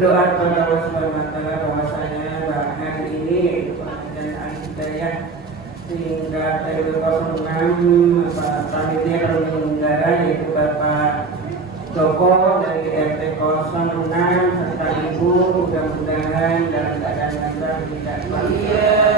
berdoa kepada Allah Subhanahu wa taala bahwasanya hari ini dan hidayah sehingga TW 06 panitia penyelenggara yaitu Bapak Joko dari RT 06 serta Ibu mudah-mudahan dalam keadaan lancar tidak bahagia.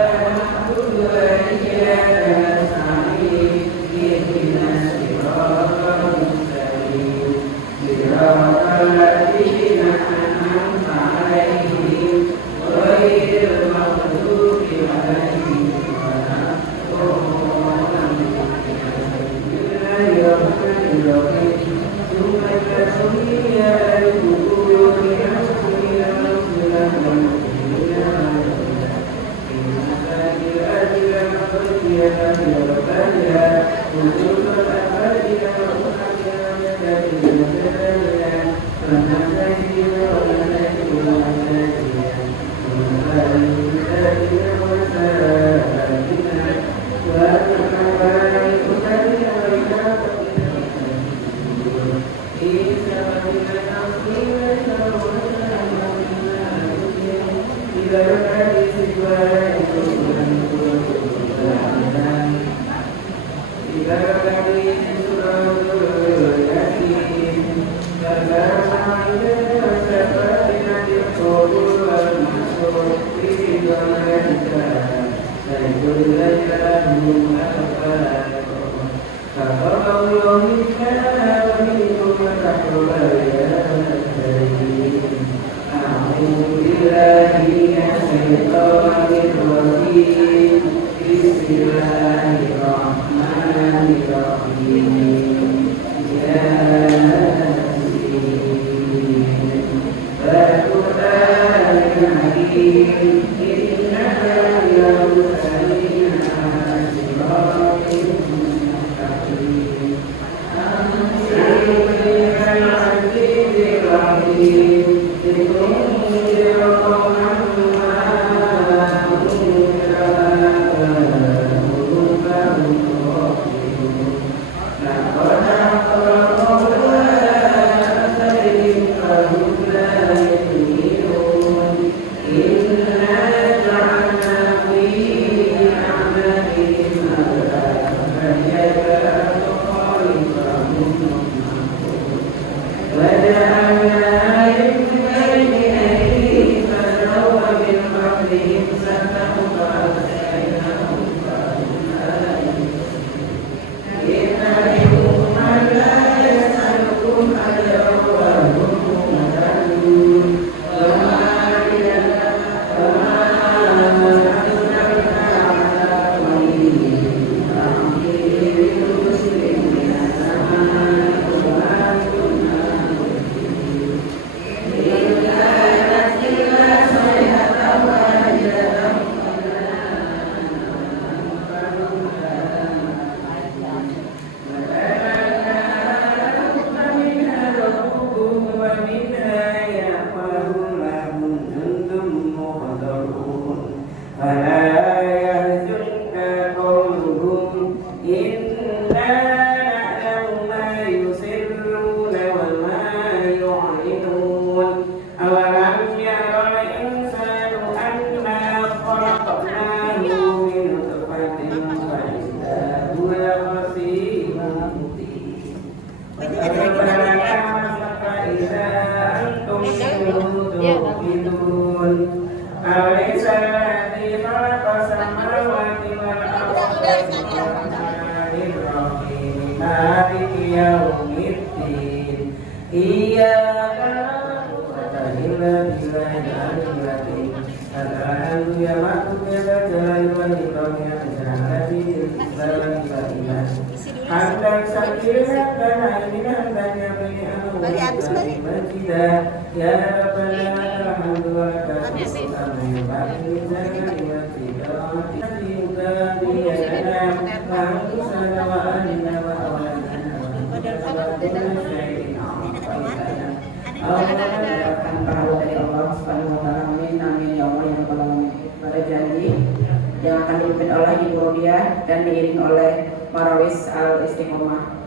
yang akan dipimpin oleh Ibu Rodia dan diiringi oleh Marawis Al Istiqomah.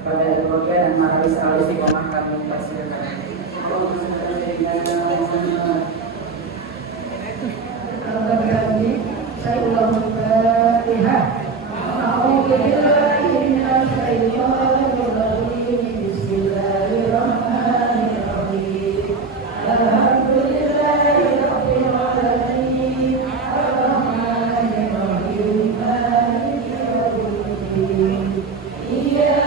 Kepada Ibu Rodia dan Marawis Al Istiqomah kami persilakan. Saya ulang Al-Fatihah. Iya,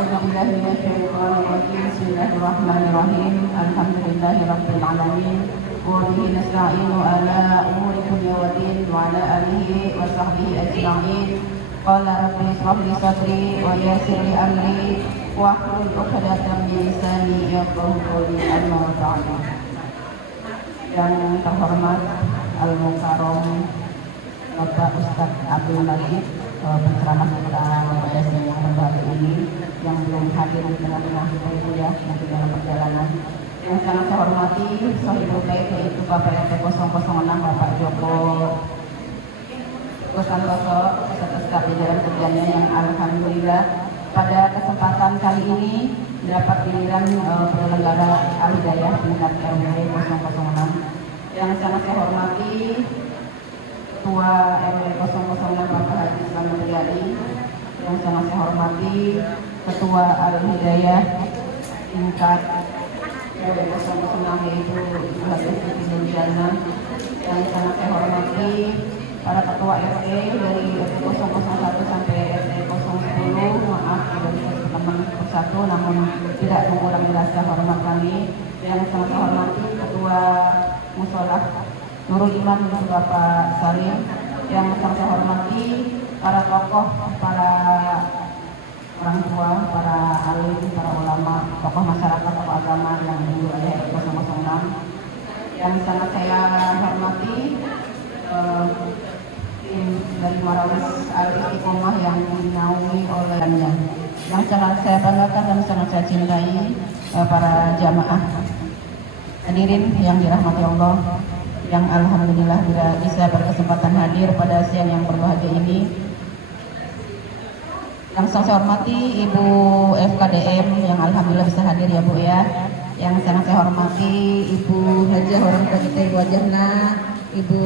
أعوذ بالله من الشيطان الرجيم. بسم الله الرحمن الرحيم. الحمد لله رب العالمين وبه نستعين على أمور الدنيا والدين وعلى آله وصحبه أجمعين. قال رب اشرح لي صدري ويسر لي أمري واحلل عقدة من lisani yafqahu qawli. Amma ba'du. Yang terhormat Al-Mukarram Bapak Ustadz Abdul Majid, penceramah kita pada siang yang berbahagia ini, yang belum hadir di tengah-tengah kita itu ya, mungkin dalam perjalanan. Yang sangat saya hormati Sohibul Bait, yaitu Bapak RT 006 Bapak Joko Santoso beserta staf jajaran kerjanya yang alhamdulillah pada kesempatan kali ini dapat giliran penyelenggara Al-Hidayah tingkat RW 006. Yang sangat saya hormati Ketua RW 006 Bapak Haji Slamet Riyadi, yang sangat saya hormati Ketua Al-Hidayah tingkat RW 006 yaitu Ibu Haji Siti Nurjana, yang sangat saya hormati para ketua RT dari RT 001 sampai RT 010. Maaf dari teman persatu, namun tidak mengurangi rasa hormat kami. Yang sangat saya hormati Ketua Musola Nurul Iman Bapak Salim, yang sangat saya hormati para tokoh, para orang tua, para alim, para ulama, tokoh masyarakat, tokoh agama yang ada di 006. Yang sangat saya hormati tim dari Marawis Al-Istiqomah yang dinaungi olehnya. Yang sangat saya banggakan dan sangat saya cintai para jamaah hadirin yang dirahmati Allah, yang alhamdulillah bisa berkesempatan hadir pada siang yang berbahagia ini. Yang saya hormati Ibu FKDM yang alhamdulillah bisa hadir ya Bu ya. Yang sangat saya hormati Ibu Hajah orang kita Ibu Hajahna, Ibu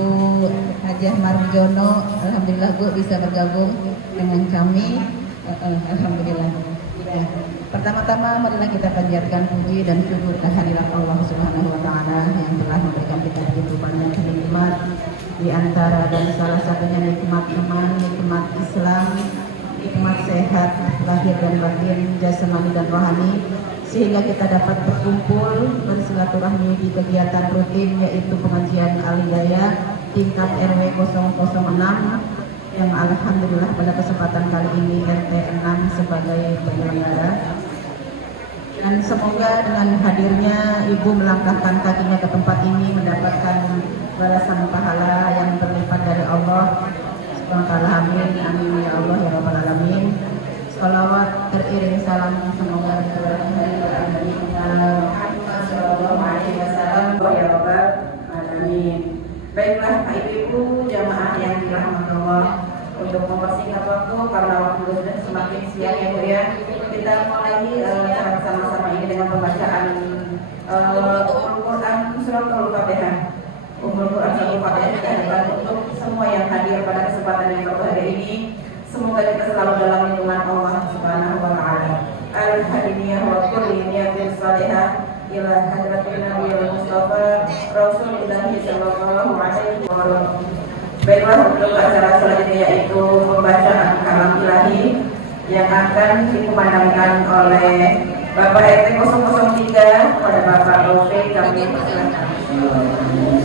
Hajah Marjono, alhamdulillah Bu bisa bergabung dengan kami. Alhamdulillah. Ya. Pertama-tama marilah kita panjatkan puji dan syukur kehadirat Allah Subhanahu wa taala yang telah memberikan kita begitu banyak nikmat, di antara dan salah satunya nikmat iman, nikmat Islam, nikmat sehat lahir dan batin, jasmani dan rohani, sehingga kita dapat berkumpul bersilaturahmi di kegiatan rutin yaitu pengajian Al-Hidayah tingkat RW 006 yang alhamdulillah pada kesempatan kali ini RT 6 sebagai penyelenggara. Dan semoga dengan hadirnya Ibu melangkahkan kakinya ke tempat ini mendapatkan balasan pahala yang berlipat dari Allah Subhanahu wa taala. Amin amin ya Allah ya rabbal alamin. Shalawat teriring salam semoga sallallahu alaihi wasallam ya rabbal alamin. Baiklah Ibu jamaah yang dirahmati Allah, untuk mempersingkat waktu karena waktu sudah semakin siang ya Bu ya, kita mulai secara bersama-sama ini dengan pembacaan Quran surat Al-Fatihah. Quran surat Al-Fatihah kita untuk semua yang hadir pada kesempatan yang berbahagia ini. Semoga kita selalu dalam lindungan Allah Subhanahu wa taala. Al-Hadiniyah wa kulli niyatin salihah ila hadratin Nabiyil Mustafa Rasulullah sallallahu alaihi wasallam. Baiklah, untuk acara selanjutnya yaitu pembacaan kalam ilahi yang akan dikumandangkan oleh Bapak RT 003 pada Bapak Taufik. Kami persilakan. Allah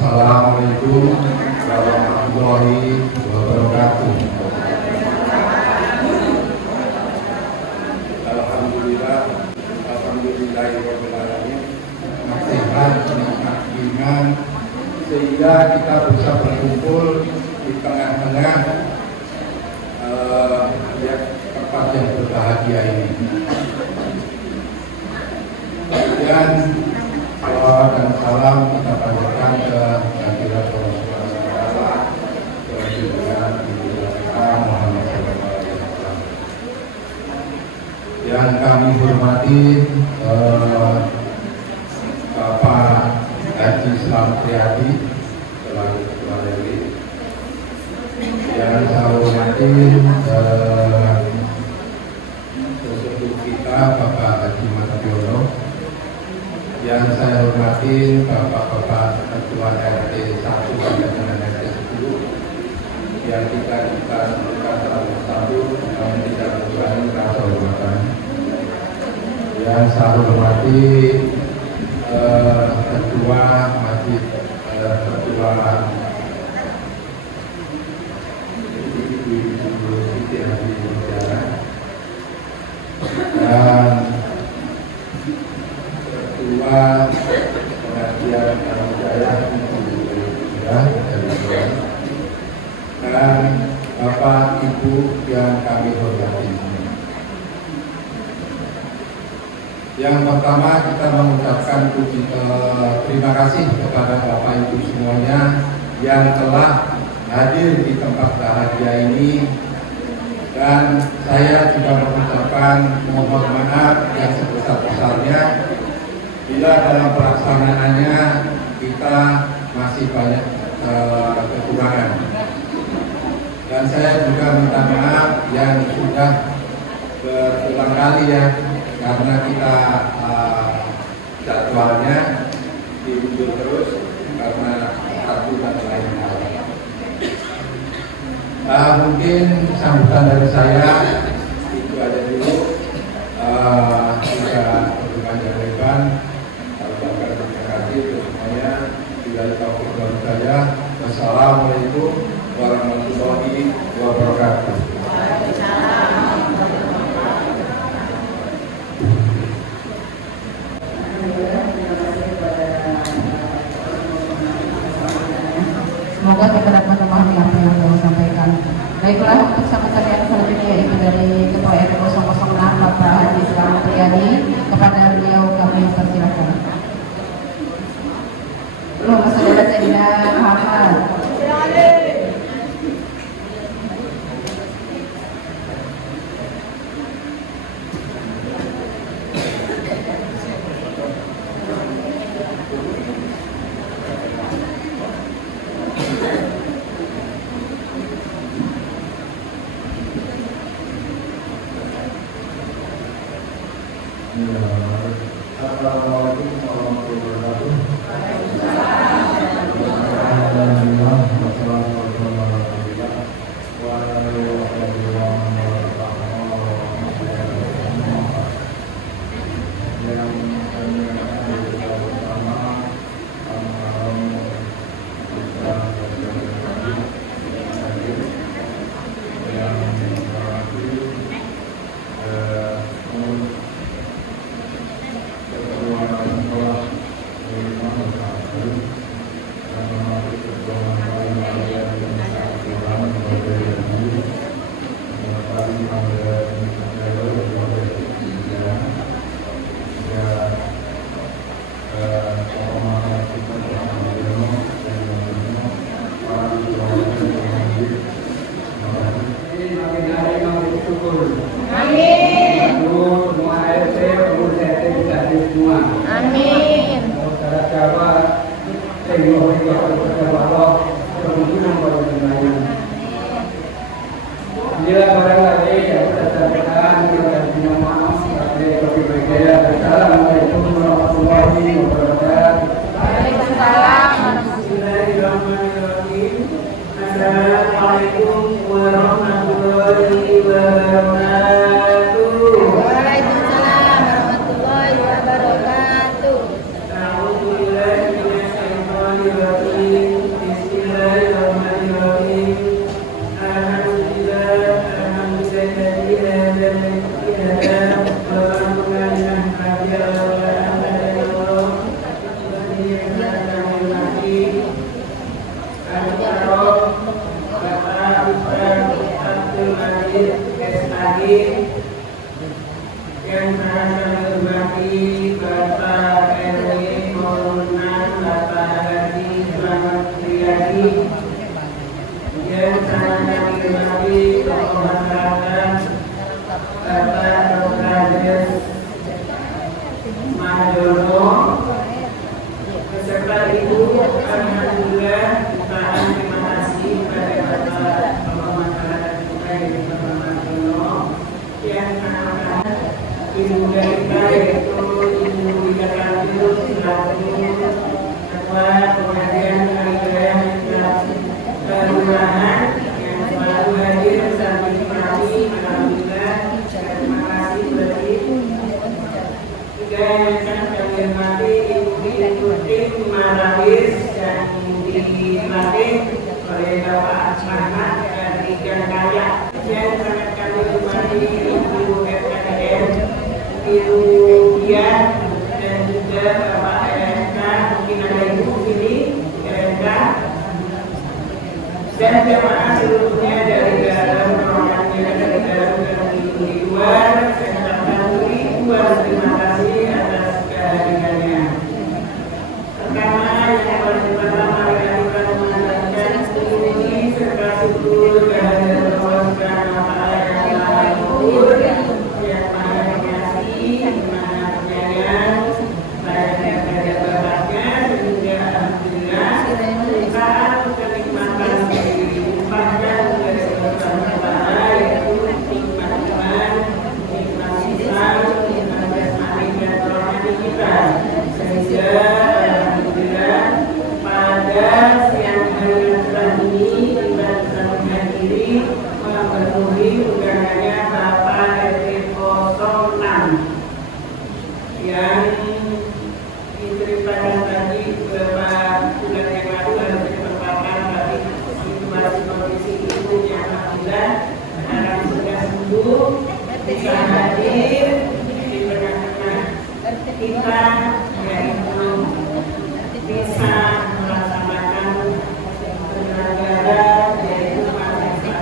Assalamualaikum warahmatullahi wabarakatuh. Alhamdulillah, alhamdulillahirabbil alamin. Sehat, nikmat iman, sehingga kita bisa berkumpul di tengah-tengah tempat yang berbahagia ini. Kemudian salawat dan salam kita panjatkan ke hadirat Rasulullah ke junjungan kita Muhammad SAW. Yang kami hormati Bapak Haji Slamet Riyadi selaku Ketua Dewi. Yang saya hormati sesepuh kita Bapak Haji Mardiono. Yang saya hormati Bapak-Bapak Ketua RT 1 dan RT 10 yang kita sebutkan terlalu satu namun tidak mengurangi rasa hormatan. Yang saya hormati Ketua Masjid Ketua Ibu Siti Haji Mutiara dan Ketua Pengajian Al-Hidayah dan Bapak Ibu yang kami hormati. Yang pertama kita mengucapkan terima kasih kepada Bapak Ibu semuanya yang telah hadir di tempat bahagia ini, dan saya juga mengucapkan mohon maaf yang sebesar-besarnya bila dalam pelaksanaannya kita masih banyak kekurangan. Dan saya juga minta maaf yang sudah berulang kali ya, karena kita jadwalnya diundur terus karena satu dan lain hal. Mungkin sambutan dari saya itu aja dulu. Juga berpanjang lebar. Terima kasih untuk semuanya. Bila taufik wal hidayah. Wassalamualaikum warahmatullahi wabarakatuh. Semoga kita dapat memahami apa yang beliau sampaikan. Baiklah, untuk sambutan yang selanjutnya yaitu dari Ketua RT 006 Bapak Haji Selamat Riyadi. Kepada beliau kami persilakan. Allahumma sholli ala sayyidina Muhammad. Assalamualaikum warahmatullahi wabarakatuh. Bila barangkali yang saya sampaikan kita punya maaf sebagai lebih baik. Assalamualaikum warahmatullahi wabarakatuh. Waalaikumsalam. Bismillahirrahmanirrahim. Assalamualaikum warahmatullahi wabarakatuh. Waalaikumsalam warahmatullahi wabarakatuh. A'udzubillahi minasyaitonir rajim. Bismillahirrahmanirrahim. Yang saya hormati Bapak RW 06 Bapak Haji Selamat Riyadi, yang saya hormati tokoh masyarakat Bapak Dr. Majono, beserta Ibu. Alhamdulillah, ucapan terima kasih kepada Bapak tokoh masyarakat kita yang Bapak Majono yang akan Ibu kita yaitu Ibu Ika Kantil selaku Ketua Pengajian Kaligraf Kelurahan yang selalu hadir sambil menikmati. Alhamdulillah, terima kasih bagi juga yang sangat kami hormati Ibu Tim Marawis yang dilatih oleh Bapak Ahmad dari Jankaya, yang sangat kami hormati Ibu FKDM Ibu Dian dan juga Bapak RSK, mungkin ada Ibu sini RSK, dan jemaah seluruhnya dari dalam rombongannya dari dalam dan di luar. Saya ucapkan ribuan terima kasih atas kehadirannya. Pertama yang paling pertama kita mengucapkan ini serta syukur kehadiran Allah Subhanahu wa Ta'ala yang Maha Luhur, yang Maha Pengasih, yang Maha Penyayang, banyak dari babatnya sehingga alhamdulillah saat kenikmatan dilimpahkan dari Allah Subhanahu wa Ta'ala, yaitu nikmat iman, nikmat Islam, nikmat jasmani dan rohani kita, sehingga alhamdulillah pada siang hari yang ini kita bisa menghadiri memenuhi undangannya Bapak RT 06 yang diceritakan tadi beberapa bulan yang lalu harus diperlukan, tapi situasi kondisi itu yang alhamdulillah sekarang sudah sembuh, bisa hadir di tengah-tengah kita, yaitu bisa melaksanakan penyelenggara yaitu masyarakat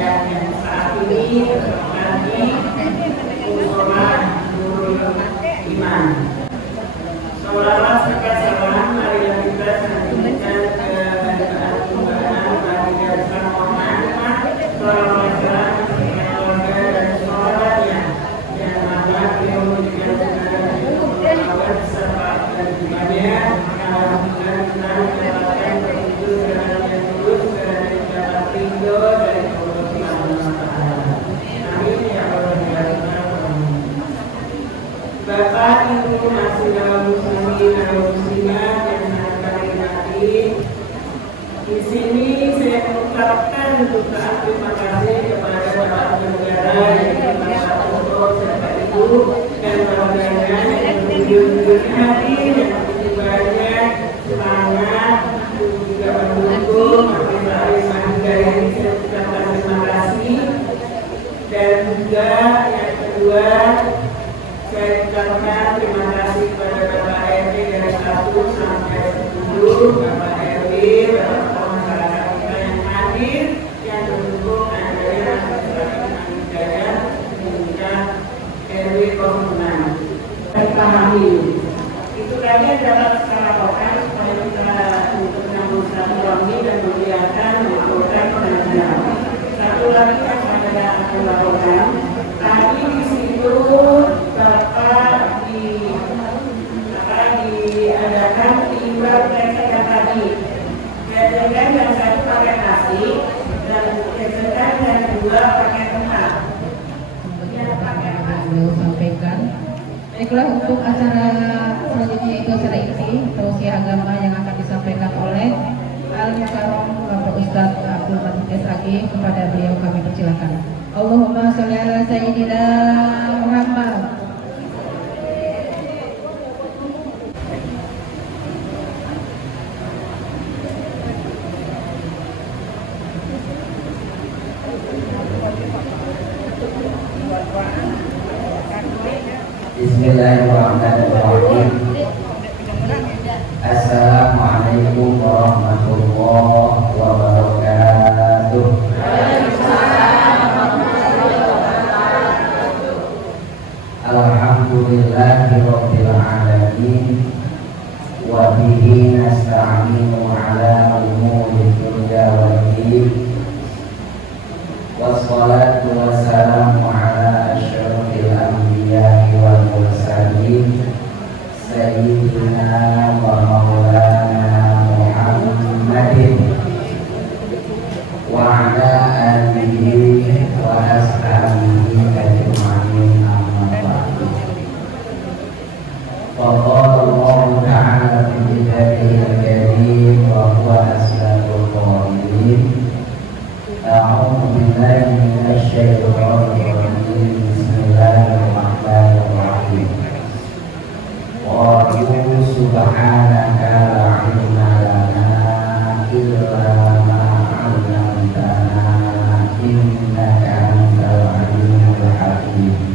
yang saat ini Di sini saya mengucapkan ucapan terima kasih kepada Bapak Negara yang Bapak Gubernur serta Ibu dan keluarganya yang berjujur hadir dan begitu banyak semangat juga mendukung Majelis Mahasiswa ini. Saya ucapkan terima kasih. Dan juga yang kedua, saya ucapkan terima kasih kepada Bapak RW dari 1 sampai 10, Bapak RW, Bapak masyarakat kita yang hadir, yang mendukung adanya masyarakat Jaya menggunakan RW 06. Saya pahami. Itu tadi dapat skala kota supaya kita untuk menyambung silaturahmi dan membiarkan program pengajian. Satu lagi yang saya akan lakukan, tadi di situ Bapak diadakan imbal PCK tadi. PCK yang satu pakai nasi dan PCK yang dua pakai tempat. Beliau sampaikan. Baiklah, untuk acara selanjutnya itu acara inti tausiah agama yang akan disampaikan oleh Al-Mukarram Bapak Ustadz Abdul Majid SAG. Kepada beliau kami persilakan. Allahumma sholli ala sayyidina Muhammad. Bismillahirrahmanirrahim. Assalamualaikum warahmatullahi wabarakatuh. Alhamdulillahirabbil alamin wa bihi nasta'inu ala umuri dunya waddin. Wassalatu wassalamu ala asyrafil anbiya'i wal mursalin sayyidina wa maulana Muhammadin wa ala alihi wa ashabihi ajma'in, amma ba'du. Faqala Allah ta'ala fi kitabihil karim wa huwa asdaqul qa'ilin. A'udzu billahi minasy syaithanir rajim. Bismillahirrahmanirrahim. Qalu subhanaka la ilma lana illa ma 'allamtana innaka antal alimul hakim.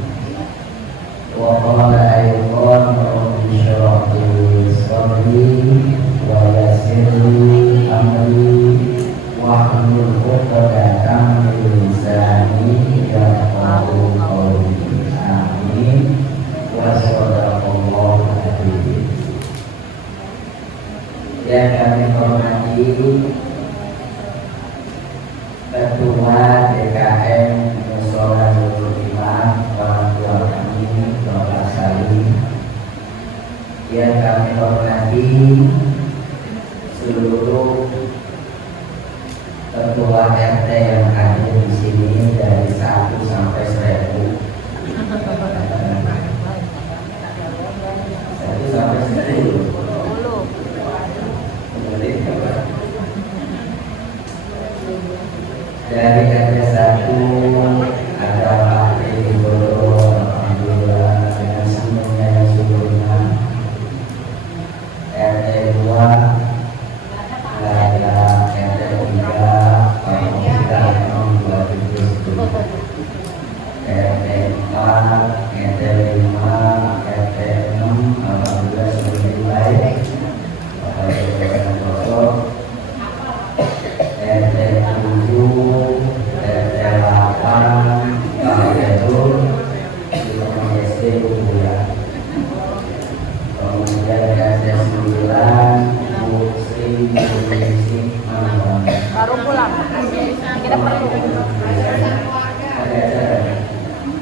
Wa qala aydan rabbi shrah li sadri wa yassir li amri wahlul 'uqdatam min lisani yafqahu qawli. Amin. Wa shadaqallahu adzim. Yang kami hormati Ketua DKM Mushola Nurul Imam, orang tua kami Bapak Salim. Yang kami hormati seluruh ketua RT yang hadir di sini dari 1 sampai 1000. 1 sampai 10. Dari RT 1 ada Pak Gubernur, alhamdulillah dengan semuanya yang sempurna. RT 2 ada RT 3, kalau kita memang buat itu. RT 4, RT 5, RT 6, alhamdulillah semakin baik. RT 7, RT 8, Kalidul, SD Buya. Kemudian RT 9, Bu Sri, baru pulang. Kita perlu.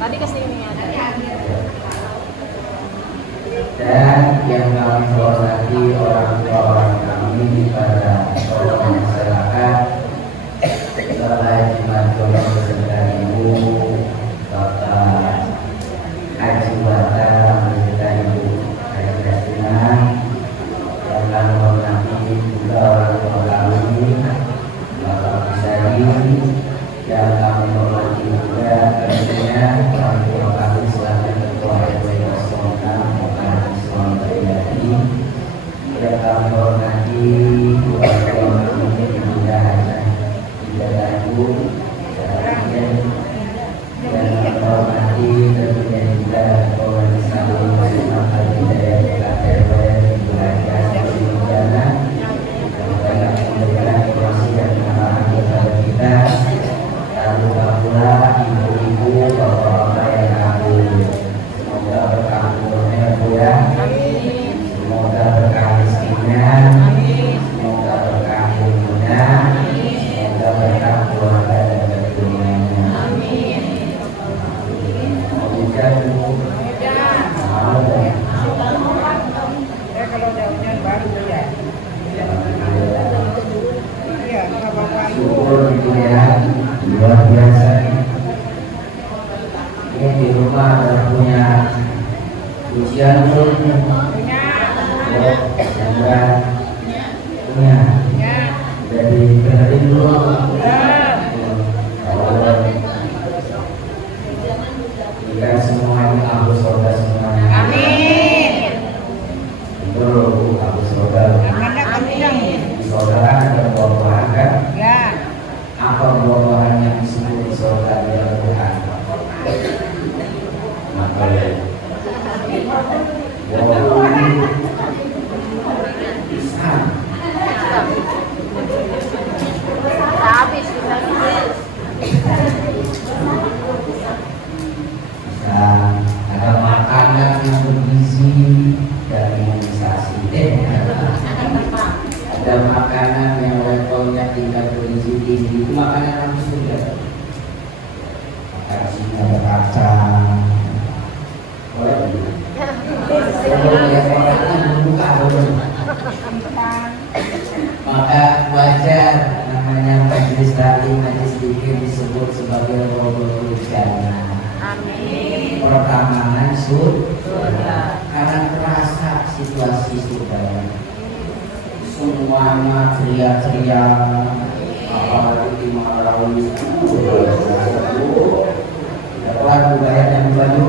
Tadi kesini ada. Dan yang kami hormati orang-orang kami pada seluruh masyarakat, Bapak Haji Madun beserta Ibu, Bapak Haji Wata beserta Ibu Haji Kastina, yang kami hormati juga orang tua kami, luar biasa nih. Ini di rumah ada punya ujian belum? Punya. Jadi dengerin dulu. Jika semuanya Abu Soda semuanya. Amin. Itu Abu Soda. Di saudara ada buah-buahan kan? Ya. Apa buah-buahan yang disebut di saudara di Al-Quran? Maka buah-buahan Islam. Habis kita Ada makanan yang bergizi dan imunisasi. Ada makanan yang levelnya tingkat bergizi tinggi. Itu makanan yang sudah. Kasih ada kacang. Boleh tidak? Boleh orang membuka boleh. Maka wajar namanya majelis taklim, majelis zikir disebut sebagai robotul jannah. amin. Pertamanan surga karena terasa situasi surga semuanya ceria-ceria, apalagi di Malawi tidak lagu bayar dan baju.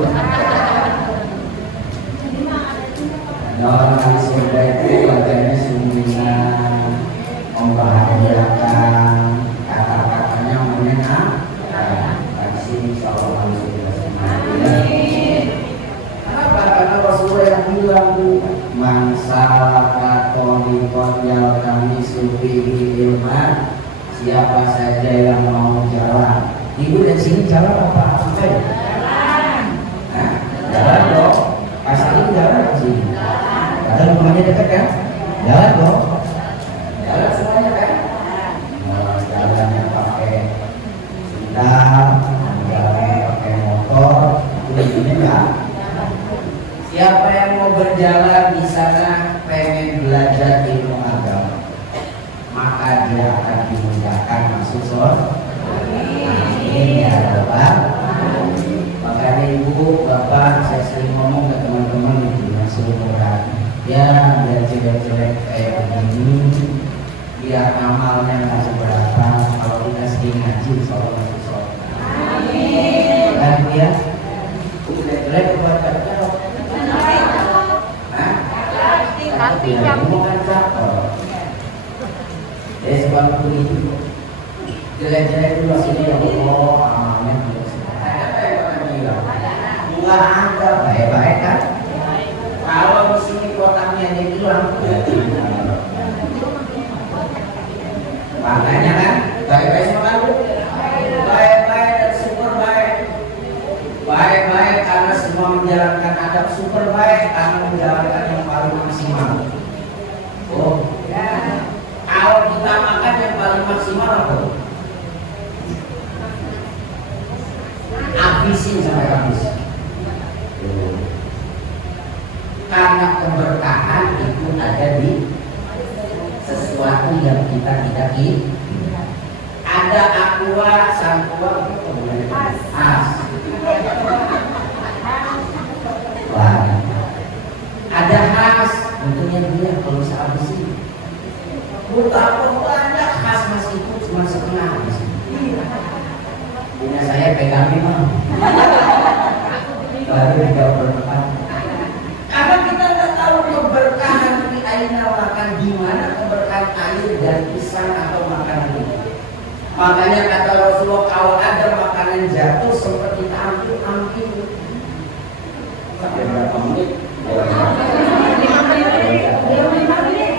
Orang di surga itu wajahnya sungguhnya membahagiakan, kata-katanya menyenangkan. Di sini insyaallah kenapa? Karena Rasulullah yang bilang masalah tariqat yang kami sufihi ilman, siapa saja yang mau jalan. Ibu dari sini jalan apa? Jalan. Nah, jalan dong. Pasti jalan di sini. Jalan rumahnya dekat kan? Jalan dong. Jalan semuanya kan? Jalannya pakai sendal, jalannya pakai motor, itu enggak. Siapa yang mau berjalan di sana pengen belajar ilmu agama, maka dia akan dimudahkan masuk surga. Amin ya Rabbal. Makanya ibu, bapak, saya sering ngomong ke teman-teman itu masuk surga. Ya biar jelek-jelek kayak begini, biar amalnya nggak seberapa. Kalau kita sering ngaji, insyaallah masuk surga. Amin. Dan dia jelek-jelek kepada Nanti yang jadi sebab itu jelek-jelek itu maksudnya ya Allah amalnya nggak ada baik-baik kan. Kalau di sini kotaknya dia bilang makanya kan baik-baik sama lu, baik-baik dan super baik, baik-baik karena semua menjalankan adab, super baik karena menjalankan yang paling maksimal. Oh ya, kalau kita makan yang paling maksimal apa? Habisin sampai habis. Karena keberkahan itu ada di sesuatu yang kita tidak ingin. Ada aqua, sangkua, as. Wah. Ada khas, tentunya dia kalau bisa habisin. Betapa banyak khas mas itu cuma setengah di sini. Punya saya pegang mah. Baru juga berdepan. Karena kita nggak tahu keberkahan di airnya makan di mana keberkahan air dan pisang atau makanan ini. Makanya kata Rasulullah kalau ada makanan jatuh seperti ambil. Sampai berapa menit? belum 5 menit.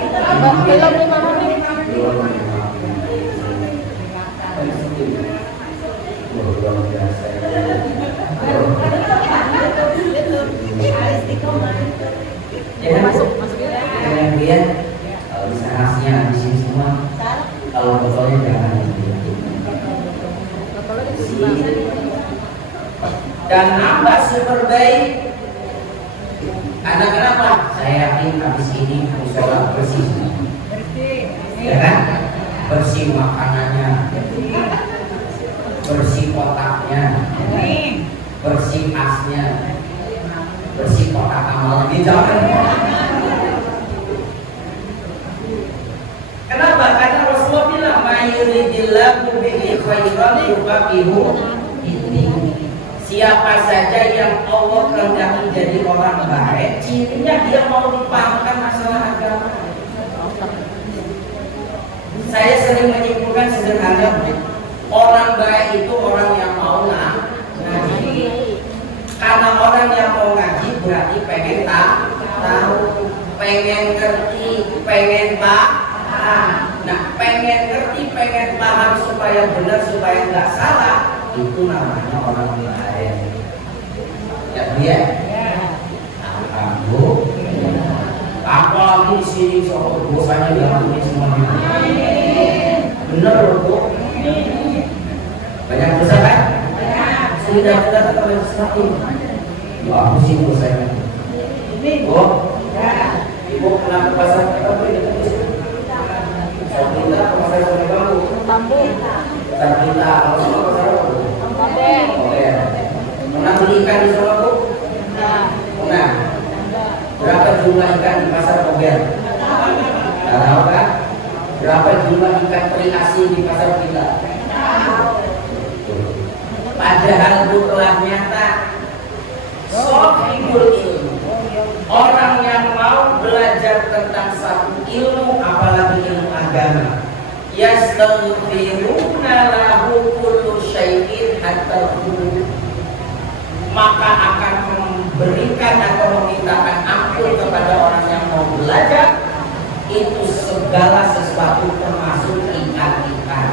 Kemudian bisa nasinya habisin semua. Kalau botolnya jangan dan nambah super baik. Karena kenapa? Saya yakin habis ini habis sholat bersih, ya kan? Bersih makanannya. bersih kotaknya, bersih asnya, bersih kotak amal di zaman. Kenapa? Karena Rasulullah bilang mayuridillahu bihi khairan yufaqihu fiddin. Siapa saja yang Allah kehendaki jadi orang baik, cirinya dia mau dipahamkan masalah agama. Saya sering menyimpulkan sederhana, orang baik itu orang yang mau ngaji. Karena orang yang mau ngaji berarti pengen tahu, pengen ngerti, pengen paham. Nah, pengen ngerti, pengen paham supaya benar, supaya nggak salah, itu namanya orang baik. Ya, dia. Alhamdulillah. Apalagi di sini soal dosanya diampuni semua. Benar loh, banyak dosa kan? Sudah kita terlalu satu. Aku sih dosanya. Oh, ibu pernah ke pasar kita beli saya minta ke pasar bambu. Saya minta kalau sama pasar oke. Pernah beli ikan di sana bu? Pernah. Berapa jumlah ikan di pasar Bogor? Tidak tahu kan? Berapa jumlah ikan teri asin di pasar kita? Padahal itu telah nyata. Sohibul ilmu, orang yang mau belajar tentang satu ilmu, apalagi ilmu agama, yastaghfiruna lahu kullu syai'in hatta al-qulub, maka akan memberikan atau memintakan ampun kepada orang yang mau belajar itu segala sesuatu termasuk ikan-ikan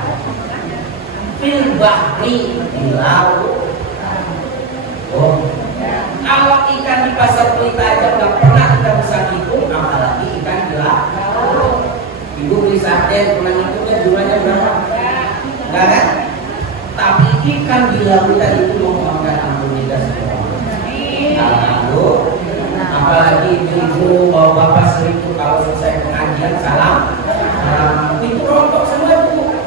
fil bahri, di laut. Oh, kalau ikan di pasar Pelita aja nggak pernah kita bisa hitung, apalagi ikan di laut. Ibu beli sate pernah hitungnya jumlahnya berapa? Enggak kan? Tapi ikan di lautan itu memohonkan ampun kita semua. Alhamdulillah. Apalagi ibu bawa bapak seribu kalau selesai pengajian salam, itu rontok semua bu.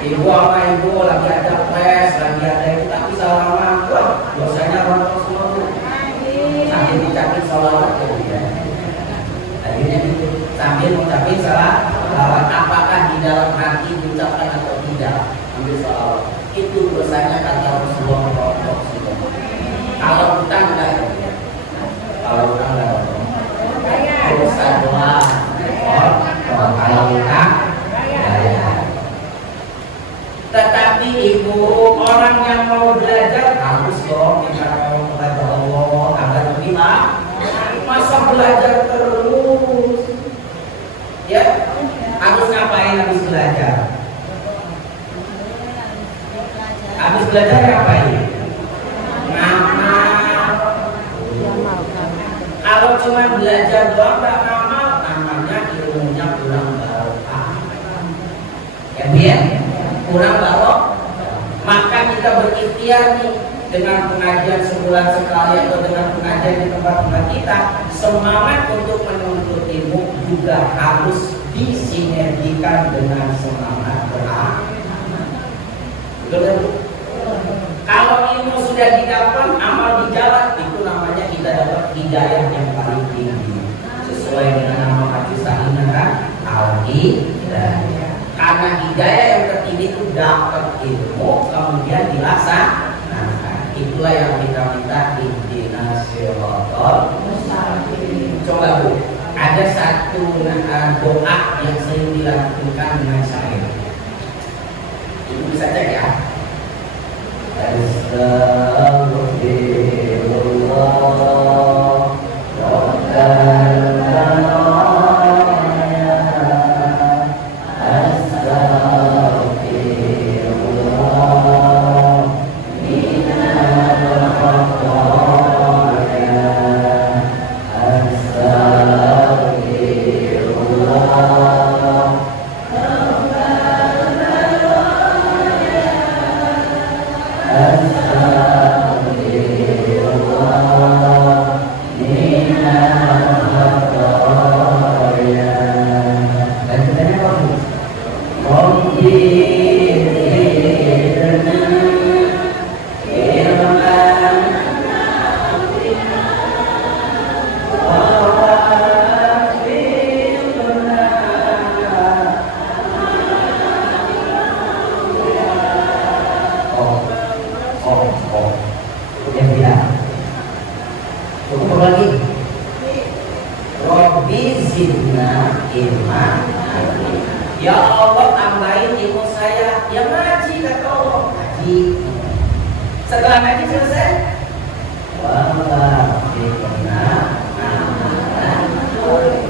Ibu apa ibu lagi ada pres, lagi ada itu tapi salaman, wah dosanya rontok semua bu. Sambil dicapin salawat ya. Akhirnya itu sambil mengucapin salawat, apakah di dalam hati diucapkan atau tidak, ambil salawat. Itu dosanya kata Rasulullah rontok semua. Kalau utang enggak, kalau utang enggak, dosa doang. Kalau utang, tetapi ibu orang yang mau belajar harus dong minta tolong kepada Allah agar lebih masa belajar terus, ya harus ngapain habis belajar? Habis belajar ngapain? Ngamal. Kalau cuma belajar doang tak ngamal, namanya ilmunya kurang barokah. Ya biar kurang barokah. Maka kita berikhtiar nih dengan pengajian sebulan sekali atau dengan pengajian di tempat-tempat kita, semangat untuk menuntut ilmu juga harus disinergikan dengan semangat beramal. Betul? Kalau ilmu sudah didapat, amal dijalan, itu namanya kita dapat hidayah yang paling tinggi. Sesuai dengan nama hadis sahihnya kan, al-hidayah. Karena hidayah yang tertinggi itu dapat ilmu, kemudian dilaksanakan. Itulah yang kita minta ihdinas siratal mustaqim. Coba bu, ada satu doa yang sering dilakukan dengan saya. Ibu bisa cek ya. Astagfirullah Allah tambahin ilmu saya. Ya ngaji kata Allah. Ngaji. Setelah ngaji selesai, wala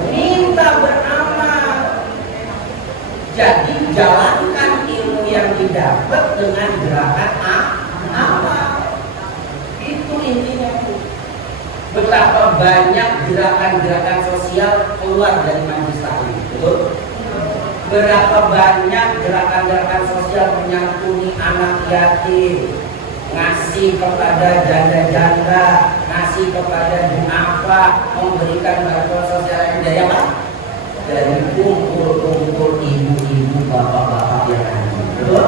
minta beramal. Jadi jalankan ilmu yang didapat dengan gerakan amal. Itu intinya. Betapa banyak gerakan-gerakan sosial keluar dari majelis taklim, betul? Berapa banyak gerakan-gerakan sosial menyantuni anak yatim, ngasih kepada janda-janda, ngasih kepada duafa, memberikan bantuan sosial yang daya Pak, dari kumpul-kumpul ibu-ibu, bapak-bapak yang ada, betul?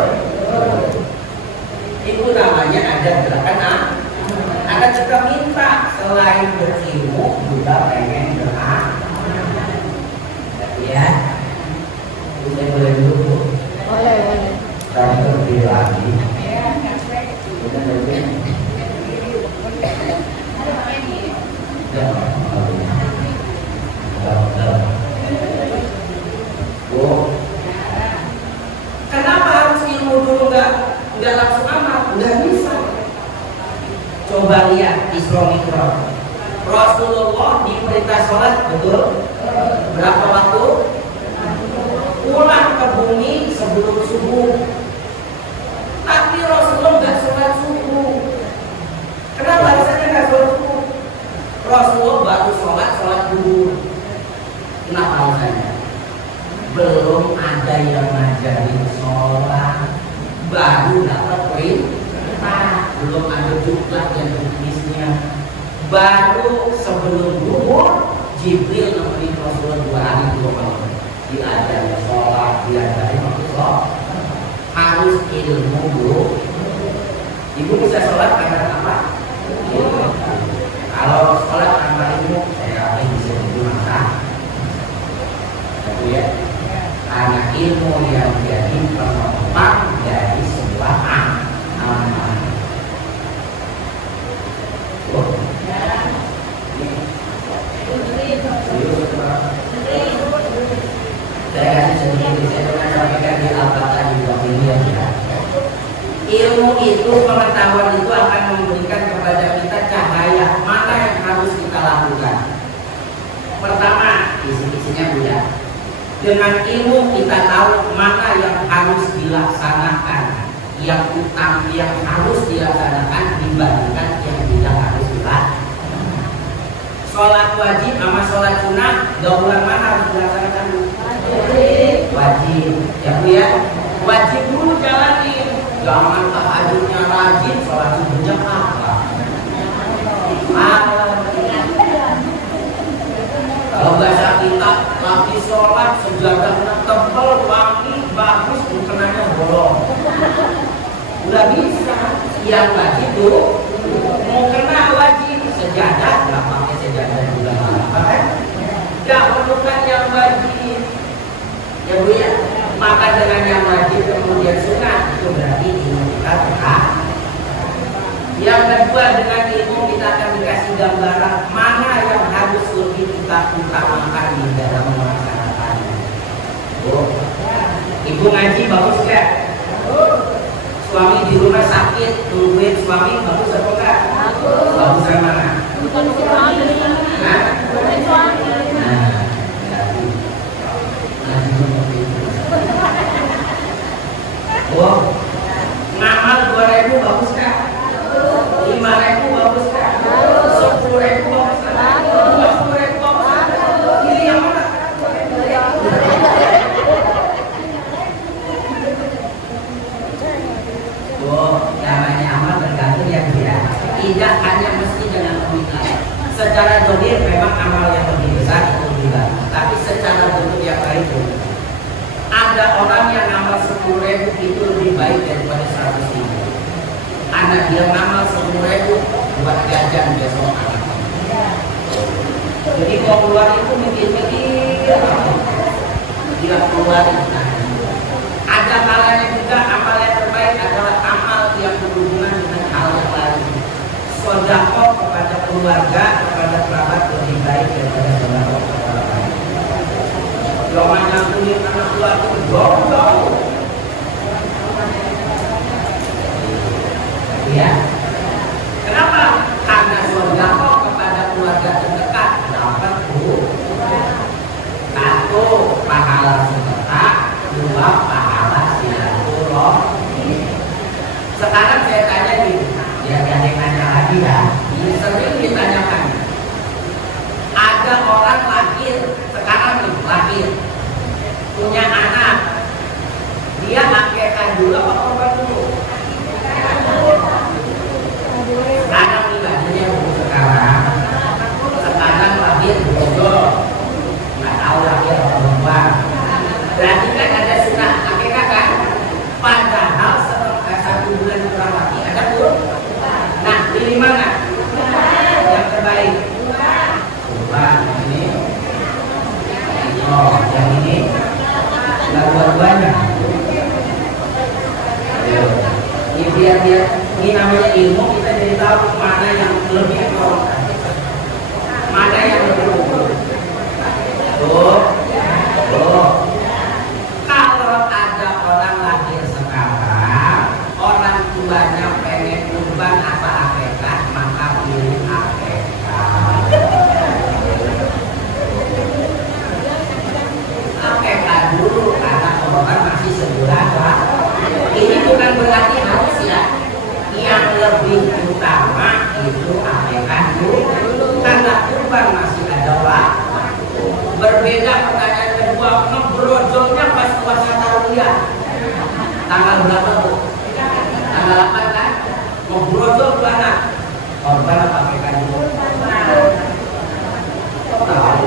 Itu namanya ada gerakan Ada juga minta selain berilmu juga pengen doa. Ya, saya boleh dulu. Boleh. Saya lebih lagi. Kenapa harus ilmu dulu nggak langsung amal? Nggak bisa. Coba lihat Isra Mi'raj. Rasulullah diperintah sholat, betul? Berapa waktu? Pulang ke bumi sebelum subuh. Tapi Rasulullah nggak sholat subuh. Kenapa alasannya nggak sholat subuh? Rasulullah baru sholat dulu. Kenapa alasannya? Belum ada yang ngajarin sholat, baru dapat perintah. Belum ada duklat dan tulisnya. Baru sebelum zuhur Jibril nemenin Rasulullah 2 hari 2 malam. Diajarin sholat, diajarin sholat. Harus ilmu dulu. Ibu bisa sholat karena apa? Kalau sholat tanpa ilmu, saya yakin bisa jadi masalah. Tapi ya, karena ilmu yang jadi penopang dari sebuah amal. Saya kasih sedikit, saya pernah sampaikan di Al-Fatihah di blog ini ya. Ilmu itu, pengetahuan itu akan memberikan kepada kita cahaya mana yang harus kita lakukan. Pertama, isi-isinya mudah. Dengan ilmu kita tahu mana yang harus dilaksanakan, yang utama, yang harus dilaksanakan dibandingkan yang tidak harus dilaksanakan. Sholat wajib sama sholat sunnah, daulan mana harus dilaksanakan? Wajib. Ya Bu ya, wajib dulu jalanin. Jangan tahajudnya rajin, sholat subuhnya apa? Kalau bahasa kita, lagi sholat sejadahnya tebal, wangi, bagus, bukannya bolong. Udah bisa. Yang wajib tuh mau kena wajib sejadah, nggak pakai sejadah juga apa kan? Nggak perlukan yang wajib. Ya Bu ya, maka dengan yang wajib kemudian sunnah itu berarti ilmu kita tepat. Yang kedua, dengan ilmu kita akan dikasih gambaran mana yang harus lebih kita utamakan di dalam melaksanakannya. Ibu ngaji bagus gak? Suami di rumah sakit, tungguin suami bagus apa enggak? Bagus yang mana? Ngamal 2.000 bagus kah? 5.000 bagus kah? 10.000 bagus kah? 20.000 bagus kah? Ini yang mana? Namanya amal bergantung ya Bu ya. Tidak hanya mesti dengan pemikiran. Secara dohir memang amal yang lebih besar itu lebih bagus. Tapi secara bentuk yang lain itu ada orang yang ngamal 10.000 itu lebih baik daripada 100.000. Ada dia ngamal 10.000 buat jajan besok. Jadi kalau keluar itu mikir-mikir dia keluar. Ada malanya juga, amal yang terbaik adalah amal yang berhubungan dengan hal yang lain. Sedekah kepada keluarga, kepada kerabat lebih baik daripada sedekah kepada orang lain. Jangan nyambungin anak tua itu jauh-jauh. Ya. Kenapa? Karena sodako kepada keluarga terdekat. Kenapa tuh? Satu, pahala sedekah. Dua, pahala silaturahmi. Sekarang saya tanya nih, ya jangan nanya lagi ya. Ini sering ditanyakan. Ada orang lahir, sekarang nih lahir, punya anak, dia akekah dulu apa korban dulu? Sekarang nih lahirnya sekarang lahir bodoh, nggak tahu lahir apa perempuan. Berarti kan ada sunah akekah kan? Padahal setelah 1 bulan kurang lagi ada pun. Nah, pilih mana? Yang terbaik. Ini. Oh, yang ini. Nggak dua-duanya. Ini biar ini namanya ilmu, kita jadi tahu mana yang lebih important, mana yang lebih unggul. Tuh. Kalau ada orang lahir sekarang, orang tuanya pengen kurban apa akekah, maka pilih akekah. Akekah dulu karena korban masih sebulan lah. Ini bukan berarti harus ya. Yang lebih utama itu akekah dulu, karena kurban masih ada waktu. Berbeda pertanyaan kedua, ngebrojolnya pas puasa tarawih. Tanggal berapa bu? Tanggal 8 kan? Ngebrojol ke anak. Korban apa akekah dulu? Tahu.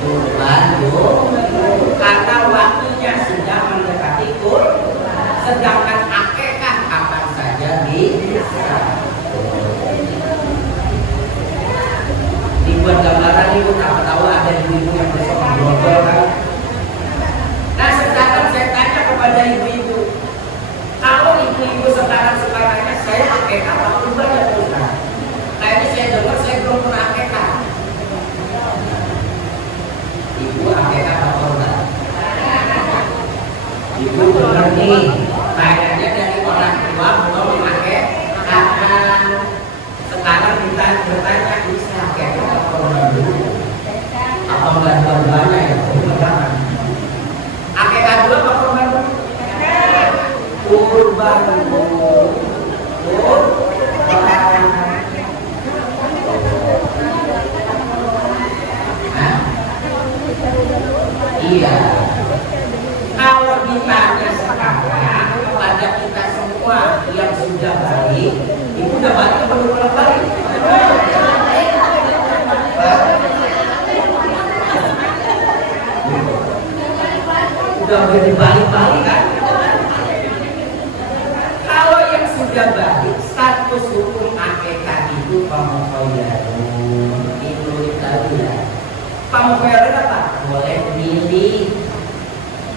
Kurban dulu, karena waktunya sudah mendekati kurban. Sedangkan akekah kapan saja bisa. Dibuat gambaran ibu, tahu ada ibu-ibu yang besok berobol kan. Nah sekarang saya tanya kepada ibu-ibu, kalau ibu-ibu sekarang tanya saya akekah apa kurban ya Ustaz? Kayaknya saya dengar saya belum pernah akekah. Ibu akekah apa kurban? Ibu benar nih, kayaknya dari orang tua belum mengakekah. Sekarang kita bertanya, bisa akekah apa kurban dulu? Apa enggak dua-duanya ya? Akekah dulu apa kurban dulu? Kurban dulu. Iya. Kalau ditanya sekarang kepada kita semua yang sudah balik, itu udah balik atau belum balik? Udah dibalik-balik kan? Kalau yang sudah balik, status hukum akekah itu pamukhoyarun. Itu tadi ya. Pamukhoyarun apa? Boleh pilih.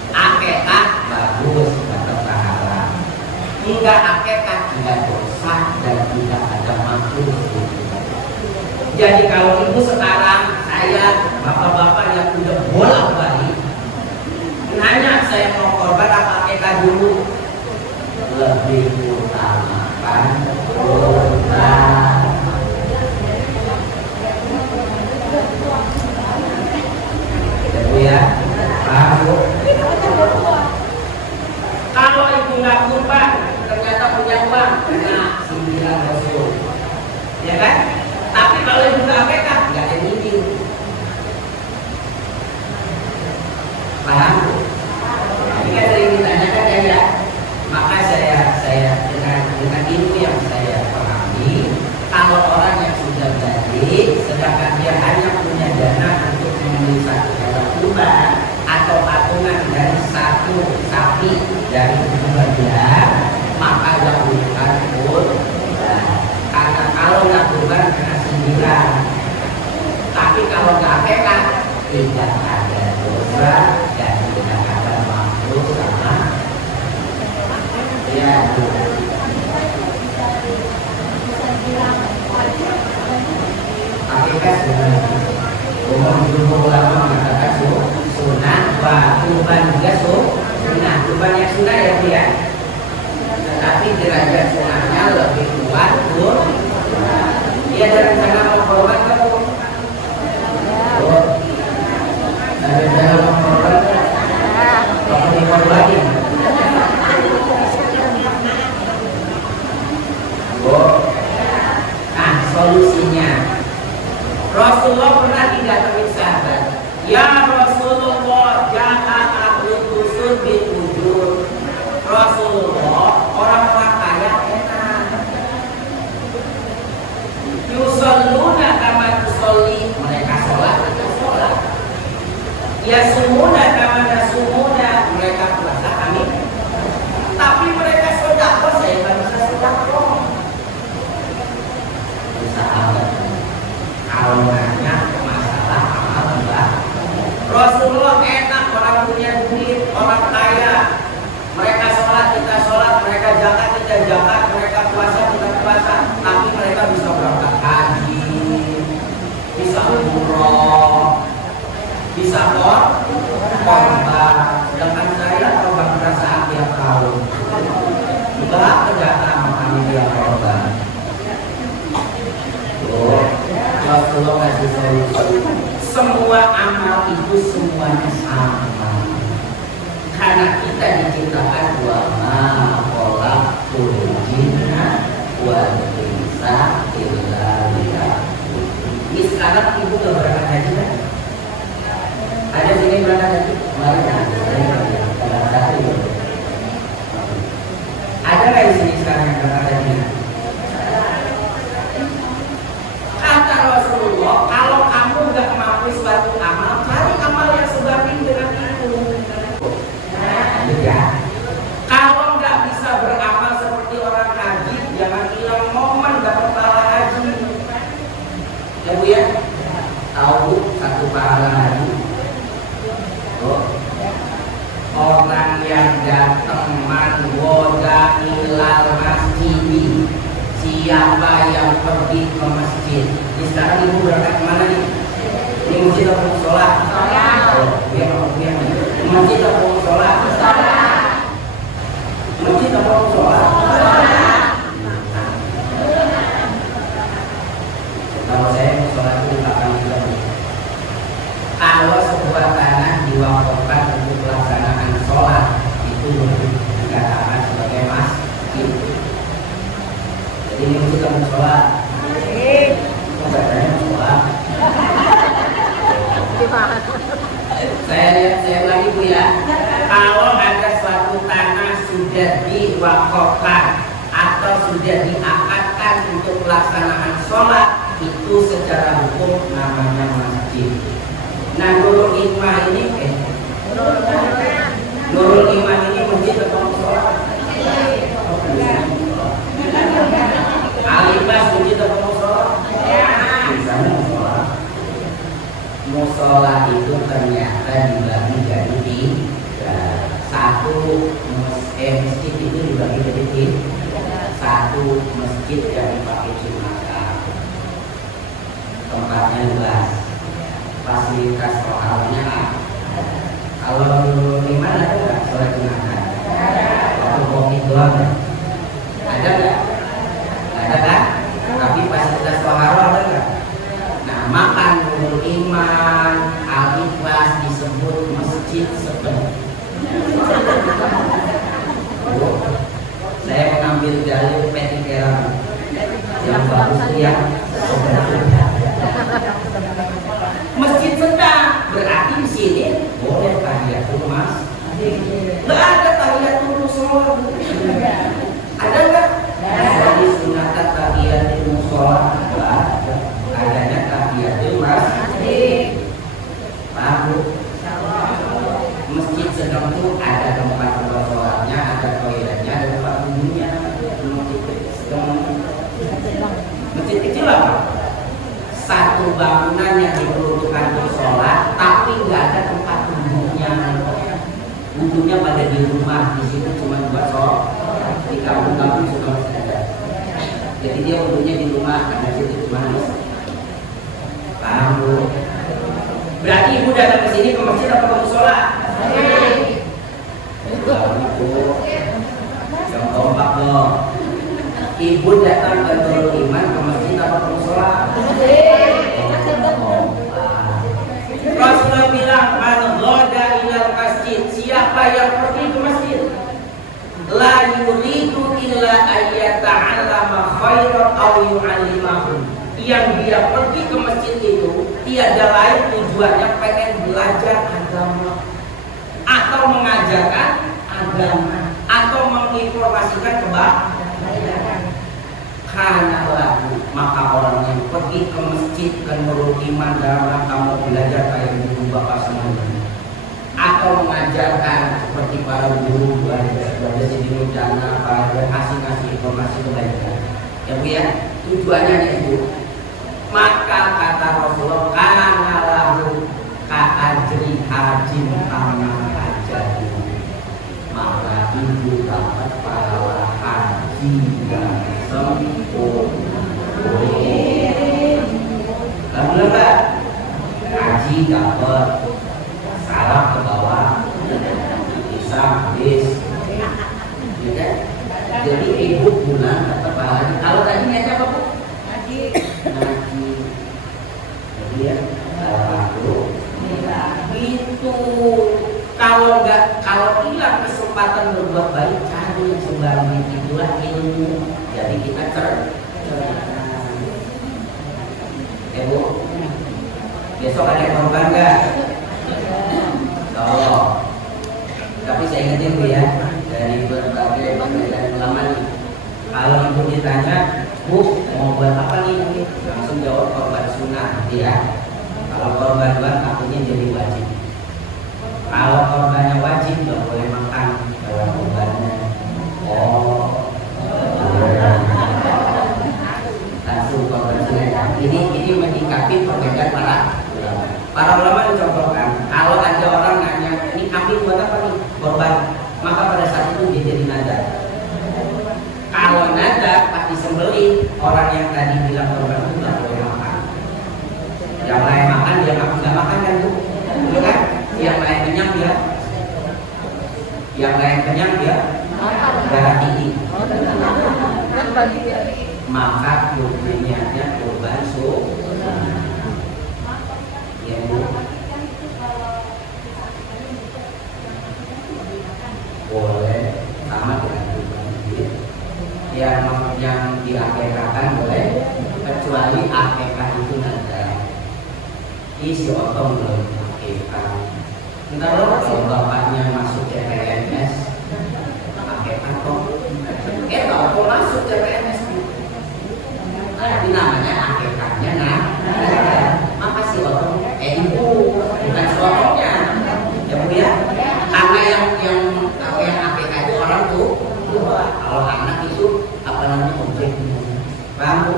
Akekah bagus, kata pahala. Hingga akekah tidak dosa dan tidak ada makhluk. Jadi kalau ibu sekarang, saya bapak-bapak yang udah bolak-balik nanya saya mau korban apa akekah dulu, lebih utamakan korban. Ibu ya, paham bu? Kalau ibu nggak kurban, ternyata punya uang, nah sindiran Rasul, ya kan? Tapi kalau ibu nggak akekah, nggak ada nyindir. Paham? Ini kan sering ditanyakan ya. Maka saya dengan ilmu yang saya pahami, kalau orang yang sudah balik, sedangkan dia hanya punya dana untuk membeli satu hewan kurban atau patungan dari satu sapi dari keluarga, maka dahulukan kurban. Karena kalau nggak kurban kena sindiran. Tapi kalau nggak akekah, tidak ada dosa dan tidak ada makhluk sama. Ya, akekah sebenarnya umum ulama mengatakan juga sunnah. Banyak sunnah ya Bu ya. Tetapi derajat sunnahnya lebih kuat Bu. Dia ada rencana mau korban kan Bu? Oh. Ada rencana mau korban? Mau dikorban lagi? Oh. Nah, solusinya Rasulullah pernah didatangin sahabat. Ya Rasulullah, jangan aku dusun di ujur. Rasulullah, orang-orang kaya enak. Yusalluna kama tusolli, mereka sholat, kita sholat. Yasumuna kama nasumuna, mereka puasa, kami. Tapi mereka sedekah, saya nggak bisa sedekah. Sahabat, kalau nanya masalah amal ibadah, Rasulullah enak, orang punya duit, orang kaya. Mereka sholat, kita sholat, mereka zakat, kita zakat, mereka puasa, kita puasa. Tapi mereka bisa berangkat haji, bisa umroh, bisa korban. Sedangkan saya korban perasaan tiap tahun. Enggak kedatang kami dia korban. Rasulullah kasih solusi. Semua amal itu semuanya sama. Karena kita diciptakan dua pola jinna wal insa illa liya'budun. Ini sekarang ibu udah berangkat haji kan? Ada sini berangkat haji? Ada nggak di sini sekarang yang berangkat haji? Kata Rasulullah, kalau kamu nggak mampu suatu amal, cari amal yang sebanding dengan itu. Ya. Kalau nggak bisa beramal seperti orang haji, jangan hilang momen dapat pahala haji. Ya Bu ya, tahu satu pahala haji? Oh. Orang yang datang man woda ilal masjid. Siapa yang pergi ke masjid? Ini sekarang ibu berangkat kemana nih? Ini masjid atau musola? Oh, dia mau dia. Masjid atau musola? Masjid atau musola? Kalau saya musola itu akan bilang, kalau sebuah tanah diwakafkan untuk pelaksanaan sholat itu dikatakan sebagai masjid. Jadi ini masjid atau musola? Katanya musola. Saya lagi Bu ya. Kalau ada suatu tanah sudah diwakafkan atau sudah diakadkan untuk pelaksanaan sholat, itu secara hukum namanya masjid. Nah, Nurul Hikmah ini Nurul Hikmah ini masjid atau musola? Alibas masjid atau musola? Misalnya musola. Musola itu ternyata dibagi jadi satu masjid itu dibagi jadi satu masjid yang dipakai Jumatan, tempatnya luas, fasilitas rohaninya. Kalau di mana ada nggak sholat Jumatan? Waktu kopi doang ya? Ada nggak? Ada kan? Tapi fasilitas rohani ada nggak? Nah, makan Nurul Iman, Al-Ikhlas disebut masjid sepenuh. Saya mengambil dalil Petikeran yang bagus itu ya. Masjid sedang berarti di sini boleh tahiyatul masjid. Nggak ada tahiyatul musola. Ada nggak? Jadi sunatan tahiyatul musola nggak ada. Adanya tahiyatul masjid. Paham Bu? Masjid sedang itu ada tempat sholatnya, ada toiletnya, ada tempat wudhunya. Masjid kecil apa? Satu bangunan yang diperuntukkan untuk sholat, tapi nggak ada tempat wudhunya. Wudhunya pada di rumah, di situ cuma buat sholat. Di kampung-kampung sudah masih ada. Jadi dia wudhunya di rumah, karena situ cuma Paham Bu? Berarti ibu datang ke sini ke masjid atau ke musola? Bu. Yang kompak dong. Ibu datang ke Nurul Iman ke masjid apa ke musola? Rasulullah bilang, "Man ghada ilal masjid." Siapa yang pergi ke masjid? La yuridu illa ayyata'allama khairan aw yu'allimahu. Yang dia pergi ke masjid itu tiada lain tujuannya pengen belajar agama atau mengajarkan agama atau menginformasikan kebaikan. Karena lalu maka orang yang pergi ke masjid ke Nurul Iman dalam rangka mau belajar kayak guru bapak semuanya atau mengajarkan seperti para guru belajar jadi rencana para ngasih informasi kebaikan ya Bu ya, tujuannya itu. Maka kata Rasulullah, kana lahu ka'ajri hajin amal ajari, maka ibu dapat pahala haji yang sempurna. Kamu enggak haji dapat salam ke bawah, bisa habis, ya kan? Jadi ibu pulang dapat pahala. Kalau tadi niatnya apa Bu? Haji. Jadi ya, itu kalau hilang kesempatan berbuat baik, cari yang sembarang itulah ilmu. Jadi kita cerdas. Bu, besok ada korban nggak? Tapi saya ingetin Bu ya, dari berbagai ulama nih, kalau ibu ditanya, Bu mau buat apa nih? Langsung jawab korban sunnah ya. Kalau korban takutnya jadi wajib. Kalau korbannya wajib nggak boleh makan kalau korbannya. Langsung korban sunnah. Ini menyikapi perbedaan para ulama mencontohkan. Kalau ada orang nanya, ini kambing buat apa nih? Korban. Maka pada saat itu dia jadi nadar. Kalau nadar pasti sembelih, orang yang tadi bilang korban itu nggak boleh makan. Yang lain makan dia nggak makan kan Bu? Betul kan? Yang lain kenyang dia, darah tinggi. Maka hukumnya korban sunnah. Ya Bu. Boleh sama dengan yang diakekahkan boleh, kecuali akekah itu ada isi otong belum akekah. Entar loh kalau bapaknya masuk CPNS akekah kok kok masuk CPNS ini namanya akekahnya maka si otong ibu bukan si otongnya ya Bu ya, karena yang akekah itu orang tuh kalau anak itu apa namanya objeknya, paham Bu?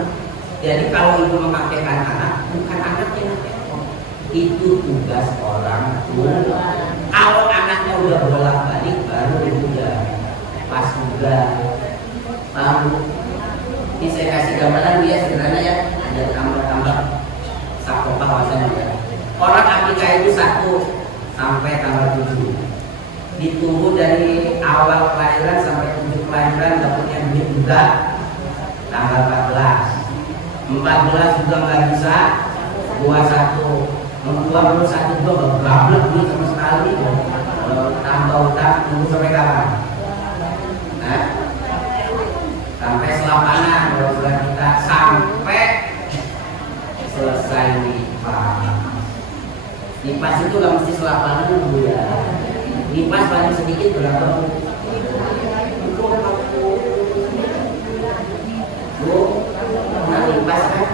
Jadi kalau ibu mengakekkan anak bukan anaknya, itu tugas orang tua. Kalau anaknya udah bolak-balik baru udah pas juga, paham Bu? Ini saya kasih gambaran dia sederhana ya, ada tambah-tambah sakopa wawasannya. Orang akikah itu 1 sampai tanggal 7. Ditunggu dari awal kelahiran sampai 7 kelahiran dapatnya duit juga tanggal 14 juga nggak bisa 21 juga berabrak duit sama sekali. Tambah utang tunggu sampai kapan? Nah, sampai selapanan kalau sudah kita sampai selesai nipas itu nggak mesti selapanan dulu ya. Nipas paling sedikit berapa? Bu, pernah nipas kan?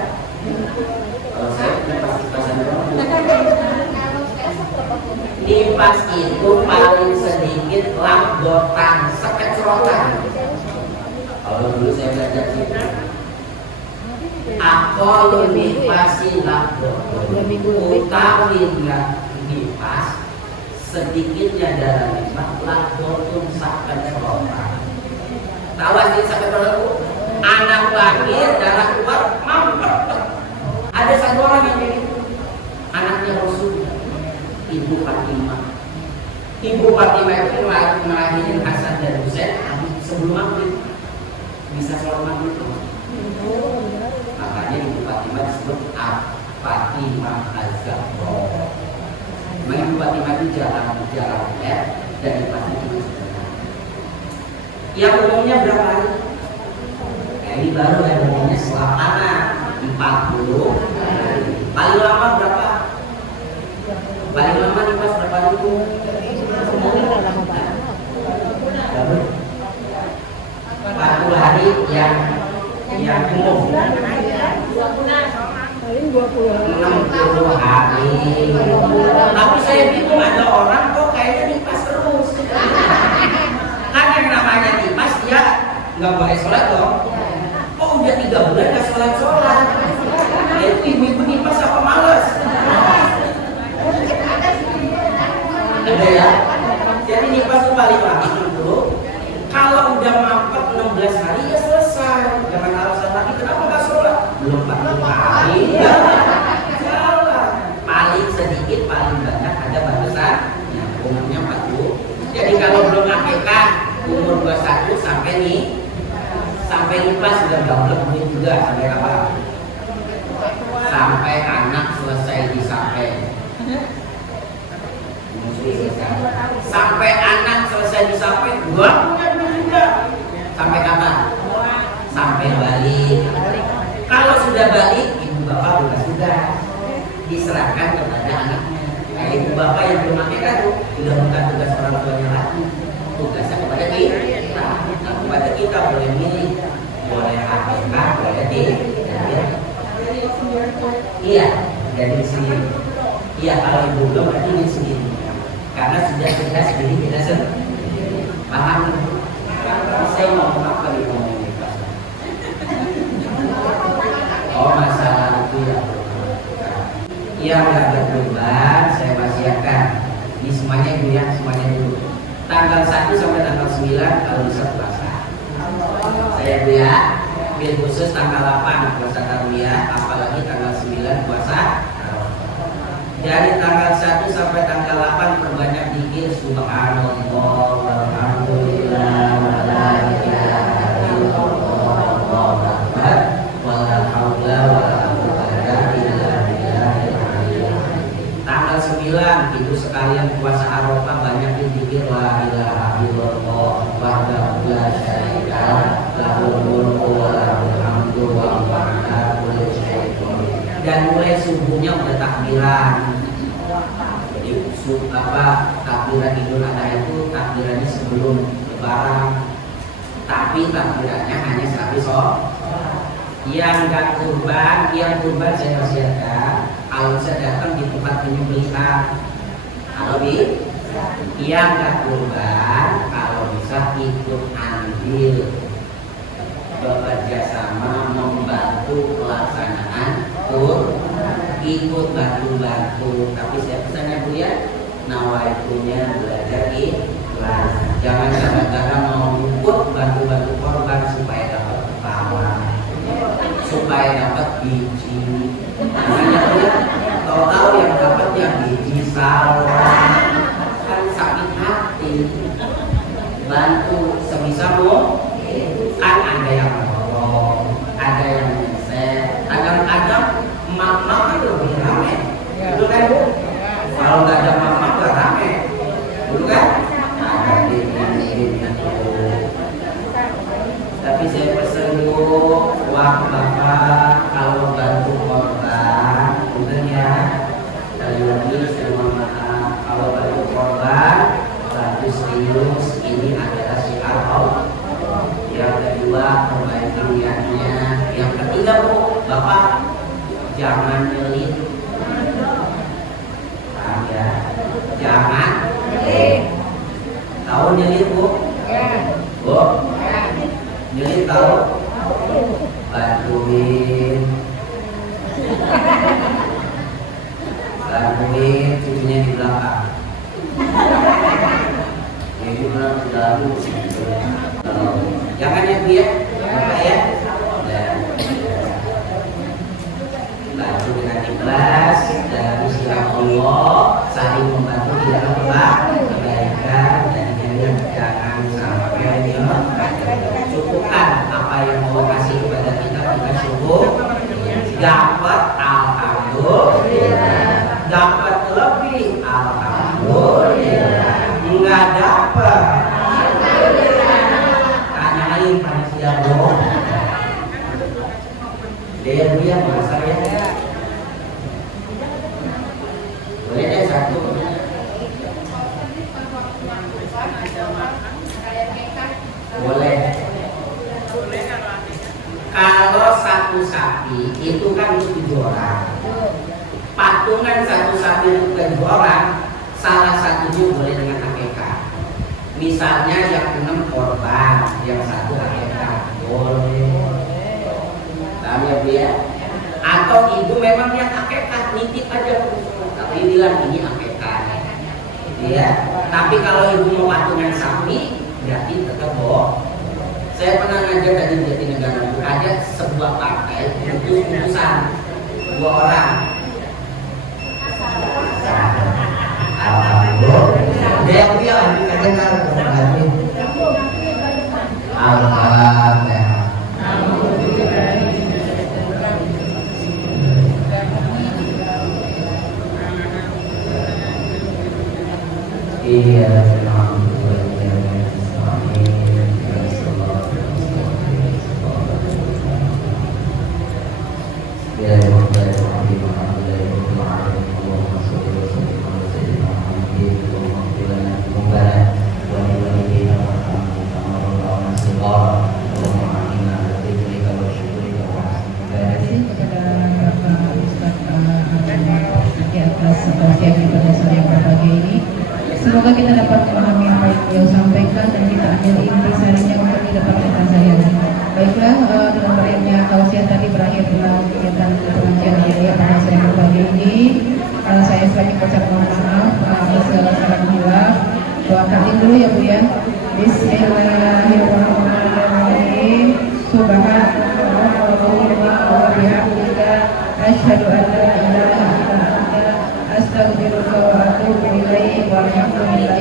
Kalau saya nipas-nipasan doang. Nipas itu paling sedikit lakdotan, sekecrotan. Kalau dulu saya belajar situ, aku nipasi lakdotan, utawi nipas sedikitnya darah nipas lakdotan sekecrotan. Tahu sih sekecrotan Bu? Anak lahir darah keluar mampet. Ada satu orang yang kayak gitu, anaknya Rasul, Ibu Fatimah. Ibu Fatimah itu ngelahirin Hasan dan Husain sebelum maghrib, bisa sholat maghrib. Makanya Ibu Fatimah disebut Fatimah Az-Zahra. Ibu Fatimah itu jarang dan pasti itu sebenarnya. Yang umumnya berapa hari? Ini baru yang umumnya selama 40 hari. Paling lama berapa? Paling lama nih Mas berapa dulu? 40 hari yang umum. 60 hari. Tapi saya bingung ada orang kok kayaknya nipas terus. Kan yang namanya nipas dia nggak boleh sholat dong. Kok udah 3 bulan nggak sholat? Itu ibu-ibu nipas apa malas? Ada ya. Jadi nipas itu paling lama itu kalau udah mampet 16 hari ya selesai. Jangan alasan lagi kenapa nggak sholat? Belum 40 hari. Salah. Paling sedikit paling banyak ada batasan. Umurnya 40. Jadi kalau belum akikah umur 21 sampai nipas sudah gablek juga sampai apa? Sampai anak selesai disapai. Sampai anak selesai disapai, gua punya duit juga. Sampai kapan? Sampai balik. Kalau sudah balik, ibu bapak sudah diserahkan kepada anaknya. Kayak ibu bapak yang belum akikah tuh, sudah bukan tugas orang tuanya lagi. Tugasnya kepada kita. Nah, kepada kita boleh milih, boleh akikah, boleh tidak. Iya, jadi sendiri. Iya, kalau ibu belum berarti ini sendiri. Karena sudah kita sendiri tidak sendiri. Paham? Saya mau apa nih ngomong ini Pak? Oh masalah itu ya. Yang nggak berkorban saya wasiatkan. Ini semuanya ibu ya, semuanya dulu. Tanggal 1 sampai tanggal 9 kalau bisa puasa. Saya ibu ya. Biar khusus tanggal 8 puasa tarawih, apalagi tanggal 9 puasa. Dari tanggal 1 sampai tanggal 8 perbanyak zikir subhanallah walhamdulillah wala ilaha illallah wallahu akbar wala haula wala quwwata illa billah. Tanggal 9 itu sekalian puasa Arafah banyak zikir la ilaha illallah wahdahu la syarika lahul mulku wa lahul hamdu wa huwa ala kulli syai'in qadir. Dan mulai subuhnya udah takbiran. Jadi takbiran Idul Adha itu takbirannya sebelum Lebaran. Tapi takbirannya hanya sehari sholat. Yang nggak kurban, yang kurban saya wasiatkan kalau bisa datang di tempat penyembelihan. Kalau yang nggak kurban, kalau bisa ikut andil bekerja sama membantu pelaksanaan ikut bantu-bantu. Tapi saya pesannya Bu ya, nawaitunya belajar ikhlas. Jangan gara-gara mau ikut bantu-bantu korban supaya dapat ketawa, supaya dapat biji. Makanya Bu ya, tahu-tahu yang dapat yang biji salah, kan sakit hati. Bantu sebisa Bu, kan ada yang nolong, ada yang nyesel, kadang-kadang mak-mak lebih rame, dulu kan Bu? Kalau nggak ada mak-mak nggak rame, dulu kan? Ada ini. Tapi saya pesen Bu, wah Bapak kalau bantu korban, udah ya. Sekali lagi saya mohon maaf, kalau bantu korban, bantu serius, ini adalah syiar Allah. Yang kedua perbaiki niatnya. Yang ketiga Bu, Bapak jangan nyelit. Paham ya? Jangan nyelit. Tahu nyelit Bu? Bu? Nyelit tahu? Bantuin cucunya di belakang. Ini bilang sudah lalu. Jangan ya Bu ya, Bapak ya. Bantu dengan ikhlas dan usia Allah, saling membantu tidak apa-apa. apa? Tanyain manusia dong. Dia bahasa ya. Boleh deh satu. Boleh. Kalau satu sapi itu kan untuk 7 orang. Patungan satu sapi untuk 7 orang, salah satunya boleh dengan akekah. Misalnya yang 6 korban, yang 1 akekah, boleh. Paham ya Bu ya? Atau ibu memang yang akekah, nitip aja tapi bilang ini akekah. Ya. Tapi kalau ibu mau patungan sapi, berarti tetap bohong. Saya pernah ngajar tadi di Jatinegara, ada sebuah partai untuk utusan 2 orang. Alhamdulillah. Dia punya dengar berarti. Alhamdulillah. Iya. Semoga kita dapat memahami apa yang beliau sampaikan dan kita ambil intisarinya untuk didapatkan saya. Baiklah, dengan berakhirnya tausiah tadi berakhir dalam kegiatan pengajian harian pada siang pagi ini. Saya sebagai ucap mohon maaf atas segala salah hilaf. Doakan dulu ya Bu ya. Bismillahirrahmanirrahim. Subhanallah wa bihamdika asyhadu an la ilaha illa anta astaghfiruka wa atubu ilaik. Walhamdulillah.